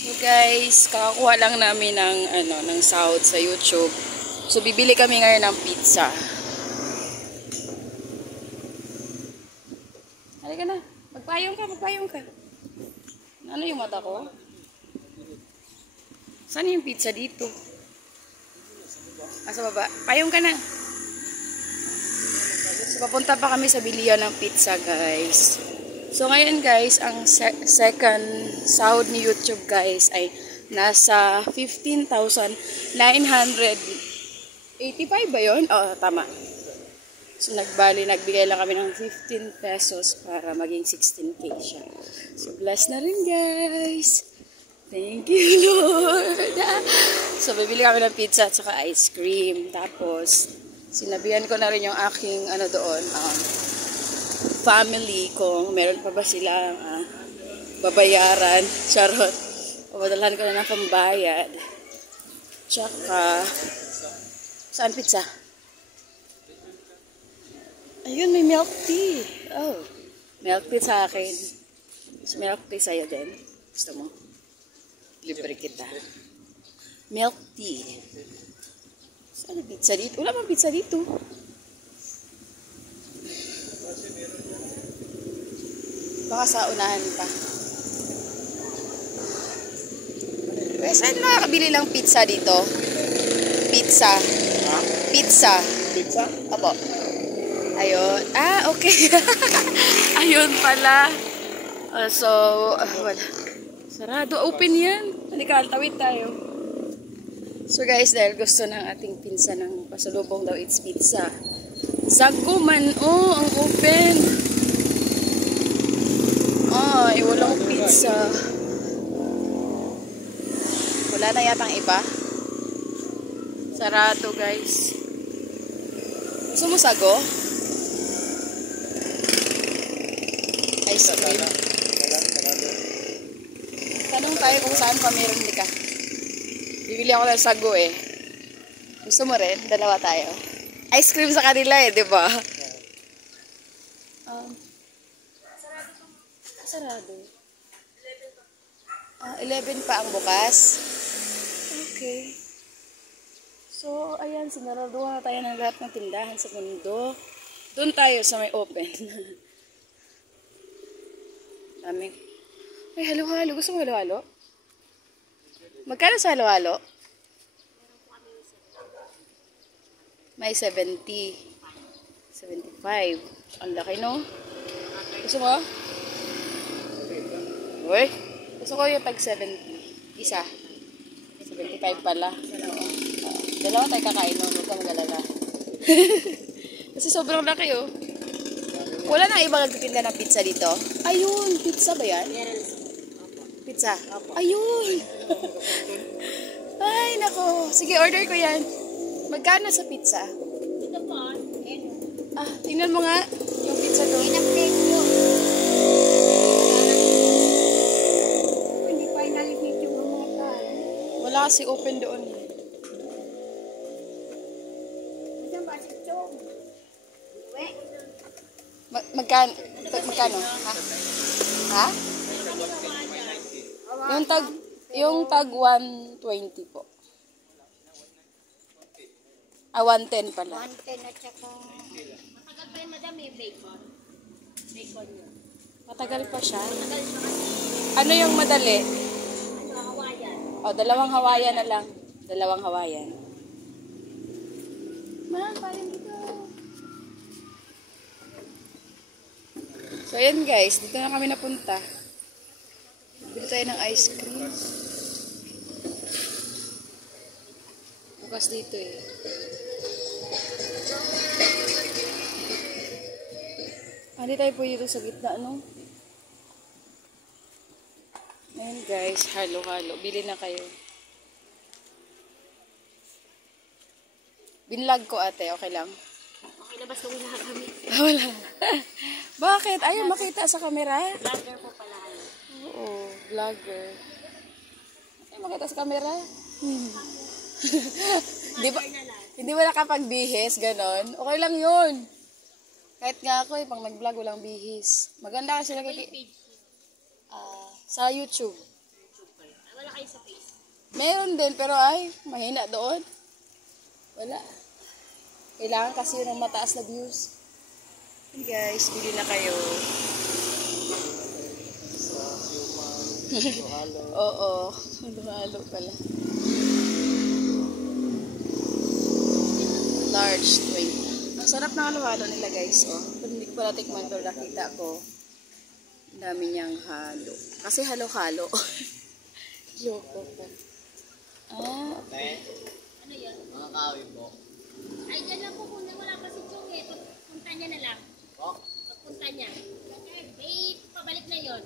So guys, kakakuha lang namin ng ng sahod sa YouTube. So bibili kami ngayon ng pizza. Halika na. Magpayong ka. Ano yung mata ko? Saan yung pizza dito? Sa baba. Payong ka na. So papunta pa kami sa bilihan ng pizza, guys. So ngayon guys, ang second sahod ni YouTube guys ay nasa 15,985 ba yun? Oo, tama. So nagbigay lang kami ng 15 pesos para maging 16K siya. So bless na rin guys. Thank you Lord. So bibili kami ng pizza at saka ice cream. Tapos sinabihan ko na rin yung aking doon, family kung meron pa ba silang babayaran. Charot. Papadalhan ko na ng pambayad. Tsaka, saan pizza? Ayun, may milk tea. Oh, milk tea sa akin. Milk tea sa'yo din. Gusto mo? Libre kita. Milk tea. Saan pizza dito? Wala bang pizza dito? Baka sa unahan pa. Saan nakakabili lang pizza dito? Pizza. Pizza. Pizza? Opo. Ayun. Okay. Ayun pala. Wala. Sarado. Open yan. Halika, tawid tayo. So guys, dahil gusto ng ating pinsa ng pasalubong daw, it's pizza. Sago man. Oh, ang open. Ay, walang pizza. Wala na yatang iba. Sarado, guys. Gusto mo sago? Ice cream. Tanong tayo kung saan pa meron ka. Bibili ako ng sago eh. Gusto mo rin? Dalawa tayo. Ice cream sa kanila eh, di ba? Sarado. 11 pa ang bukas. Okay. So, ayan, sinaraduhan na tayo ng lahat ng tindahan sa mundo. Doon tayo sa may open. Daming. Ay, halo-halo. Gusto mo halo-halo? Magkano sa halo-halo? May 70. 75. Ang laki, no? Gusto mo? Uy, gusto ko yung tag 70. Isa. 75 pala. Dalawa tayo kakain, no? Huwag ka mag-alala. Kasi sobrang laki, oh. Wala na ibang nagtitinda ng pizza dito. Ayun, pizza ba yan? Pizza? Ayun. Ay, nako. Sige, order ko yan. Magkano sa pizza? Ito po, Tingnan mo nga. Yung pizza doon. in-update ko. Hindi pa inalimit yung mga tao. Wala kasi open doon. Diyan ba si Chong? We? Magkano? Ha? Ha? Yung tag 120 po. 110 pala. 110 at saka... Matagal pa yun, madam, may bacon. Bacon yun. Matagal pa siya. Matagal siya kasi. Ano yung madali? Hawaiian. Dalawang Hawaiian na lang. Dalawang Hawaiian. Parang dito. So, ayan guys. Dito na kami napunta. Bili tayo ng ice cream. Bukas dito eh. Hindi tayo po dito sa gitna, no? Ayan guys, halo-halo. Bili na kayo. Binlag ko ate, okay lang? Okay na, basta wala kami. Wala. Bakit? Ayaw makita sa camera? Vlogger po pala. Oo, vlogger. Ayaw makita sa camera? Hindi mo nakapagbihis, ganon. Okay lang yun. Kahit nga ako pang nag-vlog, walang bihis. Maganda kasi Page. sa YouTube. Wala Meron din, pero ay, mahina doon. Wala. Kailangan kasi ng mataas na views. Hey guys, bili na kayo. Oo, halo-halo pala. Large 20. Ang sarap ng halo-halo nila guys, oh. Pero hindi ko pala tikman pero nakita ko. Ang dami niyang halo. Kasi halo-halo. Loko pa. Ah, okay. Ano yun? Mga kawi po. Ay, dyan lang po muna. Wala pa si Chong eh. Pagpunta niya na lang. Po? Pagpunta niya. Eh, pabalik na yon.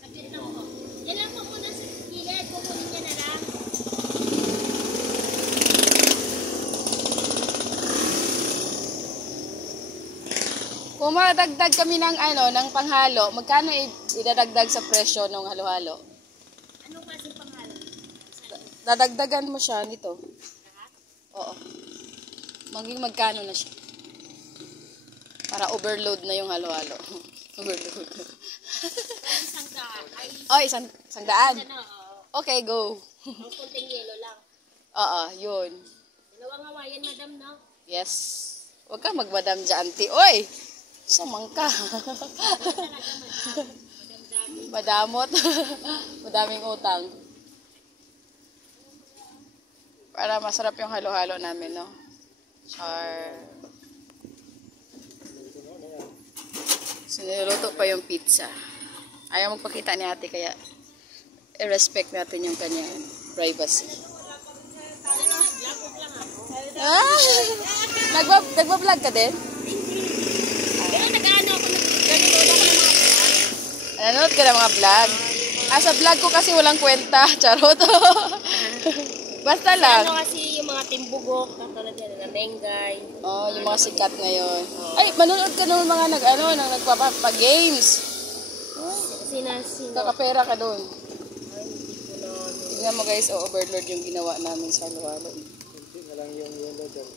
Saglit lang po. Yan lang po muna sa gilid. Kukunin niya na lang. Kung madagdag kami ng ano, ng panghalo, magkano idadagdag sa presyo ng halo-halo? Ano kasi pangalan? Dadagdagan mo siya nito. Oo. Magkano na siya? Para overload na yung halo-halo. Overload. Isang daan. Ay, Oh, isang daan. ano, Okay, go. ang kunting yelo lang. Oo, yun. Dalawang hawayan, madam, no? Yes. Huwag ka magmadam dyan, auntie. Oy! Samang ka. Madamot. Madaming utang. Para masarap yung halo-halo namin, no? Char. So, niluluto pa yung pizza. Ayaw magpakita ni ate, kaya i-respect natin yung kanyang privacy. Ah! Nagbablog ka din? Pero nag-ano ako, nanonood ako ng mga vlog. Nanonood ka ng mga vlog? Ah, sa vlog ko kasi walang kwenta. Charot. Basta lang. Ano kasi yung mga timbugok, katulad yan na Mengay. Oh, yung mga sikat ngayon. Ay, manonood ka ng mga nagpapa-games. Sino? Kakapera ka doon. Ay, hindi ko na. Tignan mo guys, overload yung ginawa namin sa halo-halo. Hindi na lang yung yellow dyan.